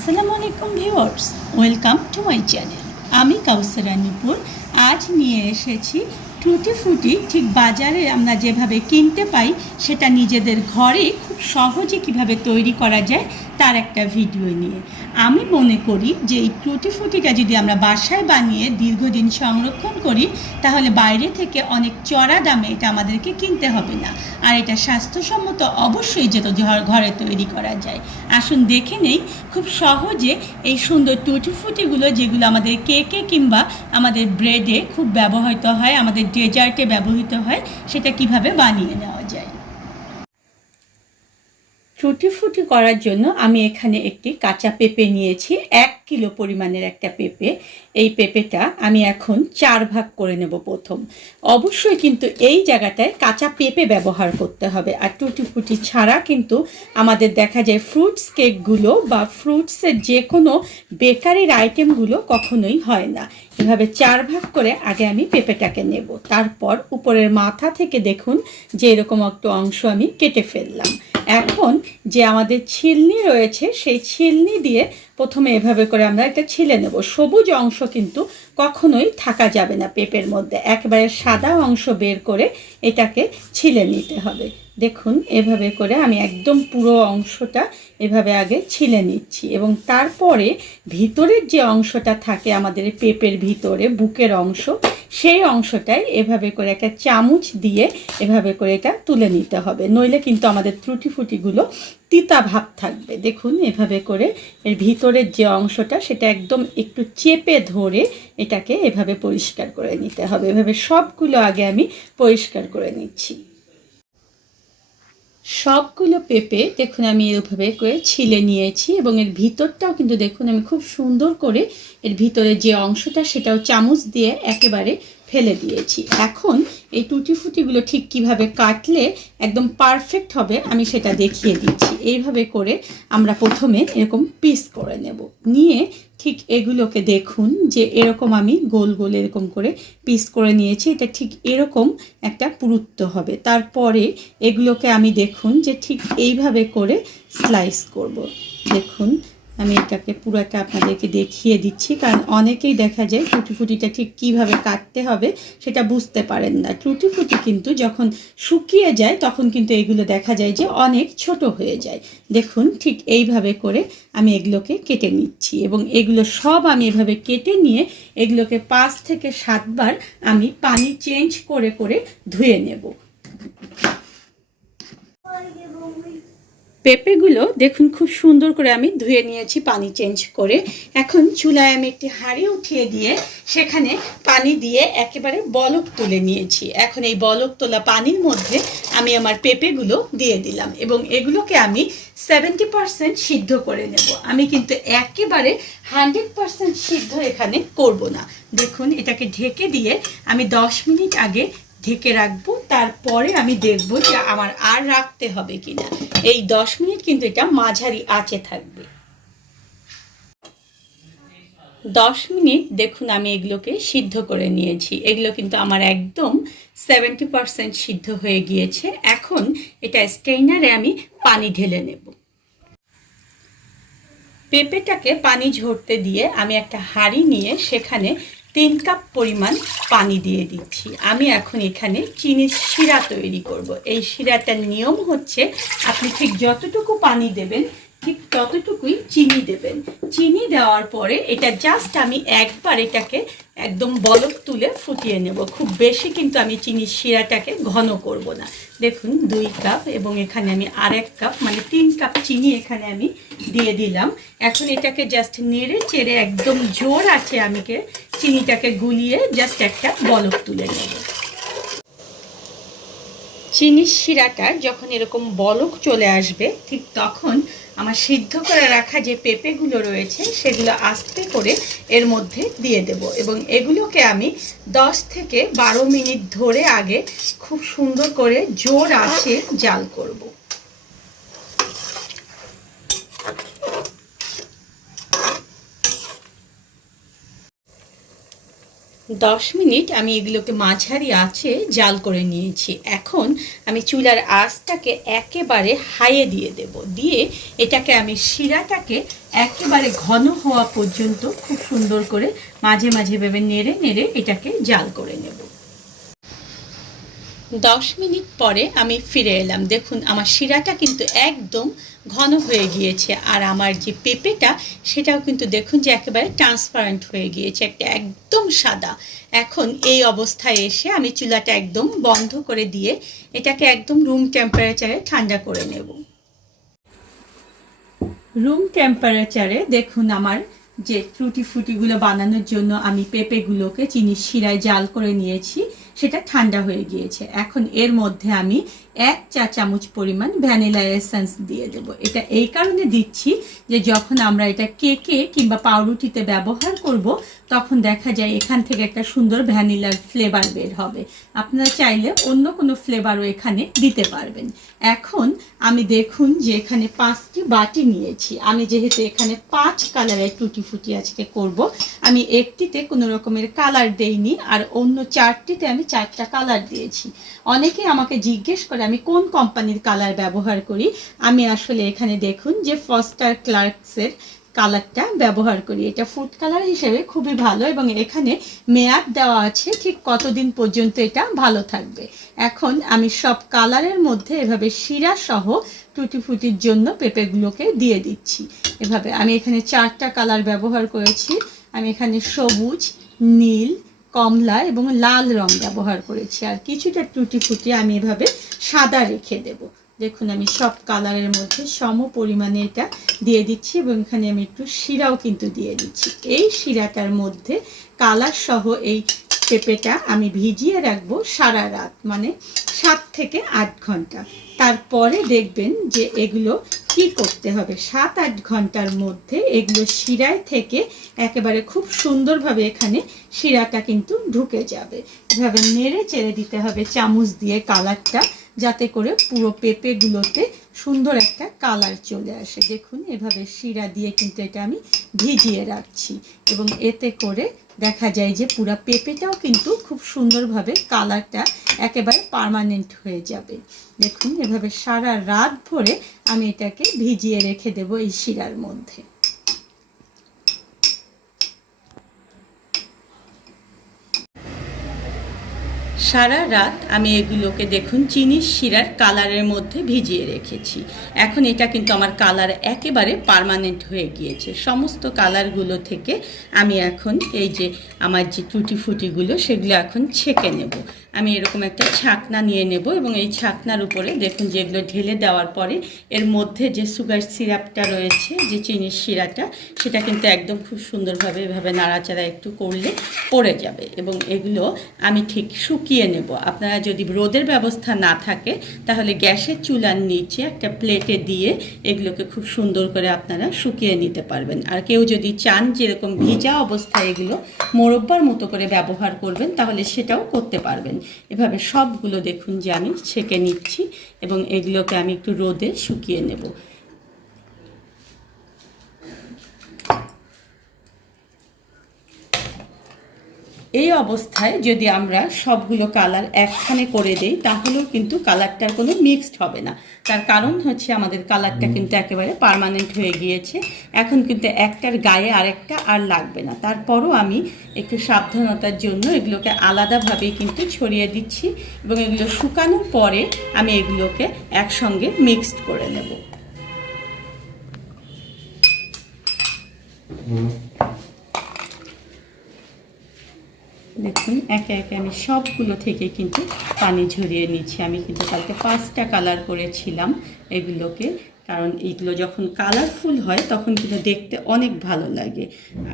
আসসালামু আলাইকুম viewers, welcome to my channel. আমি কাউসারা নুপুর আজ নিয়ে এসেছি টুটি ফুটি ঠিক বাজারে আমরা যেভাবে কিনতে পাই, সেটা নিজেদের ঘরে খুব সহজে কীভাবে তৈরি করা যায়, তার একটা ভিডিও নিয়ে। আমি মনে করি যে এই টুটি ফুটিটা যদি আমরা বাসায় বানিয়ে দীর্ঘদিন সংরক্ষণ করি, তাহলে বাইরে থেকে অনেক চড়া দামে এটা আমাদেরকে কিনতে হবে না। আর এটা স্বাস্থ্যসম্মত অবশ্যই ঘর- ঘরে তৈরি করা যায়। আসুন দেখে নেই, খুব সহজে এই সুন্দর টুটি ফুটিগুলো যেগুলো আমাদের কেকে কিংবা আমাদের ব্রেডে খুব ব্যবহৃত হয়, আমাদের ডেজার্টে ব্যবহৃত হয়, সেটা কীভাবে বানিয়ে নেওয়া যায় ফুটি করার জন্য আমি এখানে একটি কাঁচা পেঁপে নিয়েছি, এক কিলো পরিমাণের একটা পেঁপে। এই পেঁপেটা আমি এখন চার ভাগ করে নেব প্রথম। অবশ্যই কিন্তু এই জায়গাটায় কাঁচা পেঁপে ব্যবহার করতে হবে। আর টুটি ফুটি ছাড়া কিন্তু আমাদের দেখা যায় ফ্রুটস কেকগুলো বা ফ্রুটসের যে কোনো বেকারির আইটেমগুলো কখনোই হয় না। এভাবে চার ভাগ করে আগে আমি পেঁপেটাকে নেব। তারপর উপরের মাথা থেকে দেখুন যে এরকম একটা অংশ আমি কেটে ফেললাম। এখন যে আমাদের ছিলনি রয়েছে, সেই ছিলনি দিয়ে প্রথমে এভাবে করে আমরা এটা ছিলে নেব। সবুজ অংশ কিন্তু কখনোই থাকা যাবে না পেঁপের মধ্যে। একেবারে সাদা অংশ বের করে এটাকে ছিলে নিতে হবে। দেখুন, এভাবে করে আমি একদম পুরো অংশটা এভাবে আগে ছিলে নিচ্ছি এবং তারপরে ভিতরের যে অংশটা থাকে আমাদের পেঁপের ভিতরে, বুকের অংশ, সেই অংশটাই এভাবে করে একটা চামচ দিয়ে এভাবে করে এটা তুলে নিতে হবে। নইলে কিন্তু আমাদের ত্রুটি ফুটিগুলো তিতা ভাব থাকবে। দেখুন, এভাবে করে এর ভিতরের যে অংশটা, সেটা একদম একটু চেপে ধরে এটাকে এভাবে পরিষ্কার করে নিতে হবে। এভাবে সবগুলো আগে আমি পরিষ্কার করে নিচ্ছি। সবগুলো পেঁপে দেখুন আমি এভাবে করে ছিলে নিয়েছি এবং এর ভিতরটাও কিন্তু দেখুন আমি খুব সুন্দর করে এর ভিতরে যে অংশটা সেটাও চামচ দিয়ে একেবারে ফেলে দিয়েছি। এখন এই টুটি ফুটিগুলো ঠিক কীভাবে কাটলে একদম পারফেক্ট হবে, আমি সেটা দেখিয়ে দিচ্ছি। এইভাবে করে আমরা প্রথমে এরকম পিস করে নেব। নিয়ে ঠিক এগুলোকে দেখুন যে এরকম আমি গোল গোল এরকম করে পিস করে নিয়েছি, এটা ঠিক এরকম একটা পুরুত্ব হবে। তারপরে এগুলোকে আমি দেখুন যে ঠিক এইভাবে করে স্লাইস করব। দেখুন আমি এটাকে পুরোটা আপনাদেরকে দেখিয়ে দিচ্ছি, কারণ অনেকেই দেখা যায় টুটি ফুটিটা ঠিক কীভাবে কাটতে হবে সেটা বুঝতে পারেন না। টুটি ফুটি কিন্তু যখন শুকিয়ে যায়, তখন কিন্তু এগুলো দেখা যায় যে অনেক ছোট হয়ে যায়। দেখুন, ঠিক এইভাবে করে আমি এগুলোকে কেটে নিচ্ছি এবং এগুলো সব আমি এভাবে কেটে নিয়ে এগুলোকে পাঁচ থেকে সাতবার আমি পানি চেঞ্জ করে করে ধুয়ে নেব। পেঁপেগুলো দেখুন খুব সুন্দর করে আমি ধুয়ে নিয়েছি, পানি চেঞ্জ করে। এখন চুলায় আমি একটি হাঁড়ি উঠিয়ে দিয়ে সেখানে পানি দিয়ে একেবারে বলক তুলে নিয়েছি। এখন এই বলক তোলা পানির মধ্যে আমি আমার পেঁপেগুলো দিয়ে দিলাম এবং এগুলোকে আমি সেভেন্টি পারসেন্ট সিদ্ধ করে নেব। আমি কিন্তু একেবারে হান্ড্রেড পারসেন্ট সিদ্ধ এখানে করব না। দেখুন এটাকে ঢেকে দিয়ে আমি দশ মিনিট আগে ঢেকে রাখব, তারপরে আমি দেখব যে আমার আর রাখতে হবে কিনা। এই দশ মিনিট কিন্তু এটা মাঝারি আঁচে থাকবে। দশ মিনিট দেখুন আমি এগুলোকে সিদ্ধ করে নিয়েছি। এগুলো কিন্তু আমার একদম সেভেন্টি পারসেন্ট সিদ্ধ হয়ে গিয়েছে। এখন এটা স্টেইনারে আমি পানি ঢেলে নেব। পেঁপেটাকে পানি ঝরতে দিয়ে আমি একটা হাঁড়ি নিয়ে সেখানে তিন কাপ পরিমাণ পানি দিয়ে দিচ্ছি আমি এখন এখানে চিনির শিরা তৈরি করব। এই শিরাটার নিয়ম হচ্ছে, আপনি ঠিক যতটুকু পানি দেবেন ঠিক ততটুকুই চিনি দেবেন। চিনি দেওয়ার পরে এটা জাস্ট আমি একবার এটাকে একদম বলক তুলে ফুটিয়ে নেব। খুব বেশি কিন্তু আমি চিনির শিরাটাকে ঘন করব না। দেখুন, দুই কাপ এবং এখানে আমি আর এক কাপ মানে তিন কাপ চিনি এখানে আমি দিয়ে দিলাম। এখন এটাকে জাস্ট নেড়ে চেড়ে একদম জোর আছে আমিকে চিনিটাকে গুলিয়ে জাস্ট একটা বলক তুলে নেব। চিনির শিরাটা যখন এরকম বলক চলে আসবে, ঠিক তখন আমার সিদ্ধ করে রাখা যে পেঁপেগুলো রয়েছে, সেগুলো আস্তে করে এর মধ্যে দিয়ে দেব এবং এগুলোকে আমি 10 থেকে বারো মিনিট ধরে আগে খুব সুন্দর করে জোর আছে জাল করব। দশ মিনিট আমি এগুলোকে মাঝারি আছে জাল করে নিয়েছি। এখন আমি চুলার আঁচটাকে একেবারে হাইয়ে দিয়ে দেব। দিয়ে এটাকে আমি শিরাটাকে একেবারে ঘন হওয়া পর্যন্ত খুব সুন্দর করে মাঝে মাঝে ভেবে নেড়ে নেড়ে এটাকে জাল করে নেব। দশ মিনিট পরে আমি ফিরে এলাম। দেখুন, আমার শিরাটা কিন্তু একদম ঘন হয়ে গিয়েছে আর আমার যে পেঁপেটা, সেটাও কিন্তু দেখুন যে একেবারে ট্রান্সপারেন্ট হয়ে গিয়েছে, একটা একদম সাদা। এখন এই অবস্থায় এসে আমি চুলাটা একদম বন্ধ করে দিয়ে এটাকে একদম রুম টেম্পারেচারে ঠান্ডা করে নেব। রুম টেম্পারেচারে দেখুন আমার যে ত্রুটি ফুটিগুলো বানানোর জন্য আমি পেঁপেগুলোকে চিনির শিরায় জাল করে নিয়েছি। সেটা ঠান্ডা হয়ে গিয়েছে। এখন এর মধ্যে আমি এক চা চামচ পরিমাণ ভ্যানিলা এসেন্স দিয়ে দেব। এটা এই কারণে দিচ্ছি যে যখন আমরা এটা কেকে কিংবা পাউরুটিতে ব্যবহার করব, তখন দেখা যায় এখান থেকে একটা সুন্দর ভ্যানিলার ফ্লেভার বের হবে। আপনারা চাইলে অন্য কোনো ফ্লেভারও এখানে দিতে পারবেন। এখন আমি দেখুন যে এখানে পাঁচটি বাটি নিয়েছি। আমি যেহেতু এখানে পাঁচ কালারের টুটি ফুটি আজকে করব, আমি একটিতে কোনো রকমের কালার দেইনি, আর অন্য চারটিতে আমি চারটা কালার দিয়েছি। অনেকে আমাকে জিজ্ঞেস করে আমি কোন কোম্পানির কালার ব্যবহার করি? আমি আসলে এখানে দেখুন যে ফস্টার ক্লার্কসের কালারটা ব্যবহার করি। এটা ফুড কালার হিসেবে খুবই ভালো এবং এখানে মেয়াদ দেওয়া আছে, ঠিক কতদিন পর্যন্ত এটা ভালো থাকবে। এখন আমি সব কালারের মধ্যে এভাবে শিরা সহ টুটি ফুটির জন্য পেঁপেগুলোকে দিয়ে দিচ্ছি। এভাবে আমি এখানে চারটা কালার ব্যবহার করেছি। আমি এখানে সবুজ, নীল কমলা এবং লাল রং ব্যবহার করেছি। আর কিছুটা টুটি ফুটি আমি এভাবে সাদা রেখে দেব। দেখুন, আমি সব কালারের মধ্যে সম পরিমাণে এটা দিয়ে দিচ্ছি এবং এখানে আমি একটু শিরাও কিন্তু দিয়ে দিচ্ছি। এই শিরাটার মধ্যে কালার সহ এই পেঁপেটা আমি ভিজিয়ে রাখব সারা রাত মানে সাত থেকে আট ঘণ্টা। তারপরে দেখবেন যে এগুলো কি করতে হবে। সাত আট ঘণ্টার মধ্যে এগুলো শিরায় থেকে একেবারে খুব সুন্দরভাবে এখানে শিরাটা কিন্তু ঢুকে যাবে। এভাবে নেড়ে চেড়ে দিতে হবে চামচ দিয়ে কালারটা, যাতে করে পুরো পেঁপেগুলোতে সুন্দর একটা কালার চলে আসে। দেখুন, এভাবে শিরা দিয়ে কিন্তু এটা আমি ভিজিয়ে রাখছি। এবং এতে করে দেখা যায় যে পুরো পেঁপেটাও কিন্তু খুব সুন্দরভাবে কালারটা একেবারে পারমানেন্ট হয়ে যাবে। দেখুন, এভাবে সারা রাত ভরে আমি এটাকে ভিজিয়ে রেখে দেব এই শিরার মধ্যে। সারা রাত আমি এগুলোকে দেখুন চিনির শিরার কালারের মধ্যে ভিজিয়ে রেখেছি। এখন এটা কিন্তু আমার কালার একেবারে পার্মানেন্ট হয়ে গিয়েছে। সমস্ত কালারগুলো থেকে আমি এখন এই যে আমার যে টুটি ফুটিগুলো, সেগুলো এখন ছেঁকে নেব। আমি এরকম একটা ছাকনা নিয়ে নেব এবং এই ছাকনার উপরে দেখুন, যেগুলো ঢেলে দেওয়ার পরে এর মধ্যে যে সুগার সিরাপটা রয়েছে, যে চিনির শিরাটা, সেটা কিন্তু একদম খুব সুন্দরভাবে এভাবে নাড়াচাড়া একটু করলে পড়ে যাবে এবং এগুলো আমি ঠিক শুকিয়ে নেব। আপনারা যদি রোদের ব্যবস্থা না থাকে, তাহলে গ্যাসের চুলার নিচে একটা প্লেটে দিয়ে এগুলোকে খুব সুন্দর করে আপনারা শুকিয়ে নিতে পারবেন। আর কেউ যদি চান যেরকম ভিজা অবস্থায় এগুলো মোরব্বার মতো করে ব্যবহার করবেন, তাহলে সেটাও করতে পারবেন। এভাবে সবগুলো দেখুন যে আমি ছেঁকে নিচ্ছি এবং এগুলোকে আমি একটু রোদে শুকিয়ে নেব। এই অবস্থায় যদি আমরা সবগুলো কালার একখানে করে দেই তাহলেও কিন্তু কালারটার কোনো মিক্সড হবে না। তার কারণ হচ্ছে আমাদের কালারটা কিন্তু একেবারে পার্মানেন্ট হয়ে গিয়েছে। এখন কিন্তু একটার গায়ে আরেকটা আর লাগবে না। তারপরও আমি একটু সাবধানতার জন্য এগুলোকে আলাদাভাবে কিন্তু ছড়িয়ে দিচ্ছি এবং এগুলো শুকানোর পরে আমি এগুলোকে একসঙ্গে মিক্সড করে নেব। দেখুন, একে একে আমি সবগুলো থেকে কিন্তু পানি ঝরিয়ে নিচ্ছি। আমি কিন্তু কালকে পাঁচটা কালার করেছিলাম এগুলোকে, কারণ এগুলো যখন কালারফুল হয় তখন কিন্তু দেখতে অনেক ভালো লাগে।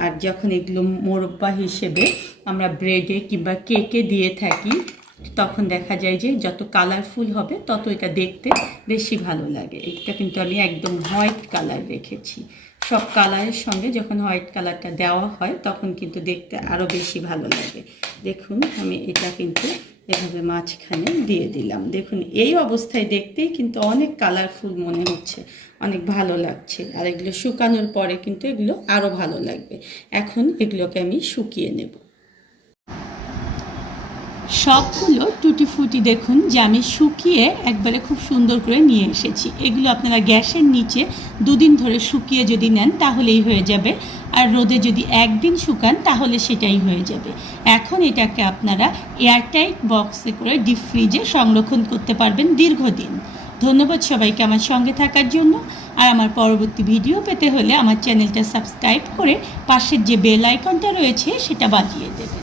আর যখন এগুলো মোরব্বা হিসেবে আমরা ব্রেডে কিংবা কেকে দিয়ে থাকি তখন দেখা যায় যে যত কালারফুল হবে, তত এটা দেখতে বেশি ভালো লাগে। এটা কিন্তু আমি একদম হোয়াইট কালার রেখেছি। সব কালারের সঙ্গে যখন হোয়াইট কালারটা দেওয়া হয়, তখন কিন্তু দেখতে আরও বেশি ভালো লাগে। দেখুন, আমি এটা কিন্তু এভাবে মাঝখানে দিয়ে দিলাম। দেখুন, এই অবস্থায় দেখতেই কিন্তু অনেক কালারফুল মনে হচ্ছে, অনেক ভালো লাগছে। আর এগুলো শুকানোর পরে কিন্তু এগুলো আরও ভালো লাগবে। এখন এগুলোকে আমি শুকিয়ে নেব। সবগুলো টুটি ফুটি দেখুন যে আমি শুকিয়ে একবারে খুব সুন্দর করে নিয়ে এসেছি। এগুলো আপনারা গ্যাসের নিচে দুদিন ধরে শুকিয়ে যদি নেন তাহলেই হয়ে যাবে। আর রোদে যদি একদিন শুকান তাহলে সেটাই হয়ে যাবে। এখন এটাকে আপনারা এয়ারটাইট বক্সে করে ডিপ ফ্রিজে সংরক্ষণ করতে পারবেন দীর্ঘদিন। ধন্যবাদ সবাইকে আমার সঙ্গে থাকার জন্য। আর আমার পরবর্তী ভিডিও পেতে হলে আমার চ্যানেলটা সাবস্ক্রাইব করে পাশের যে বেল আইকনটা রয়েছে সেটা বাজিয়ে দেবেন।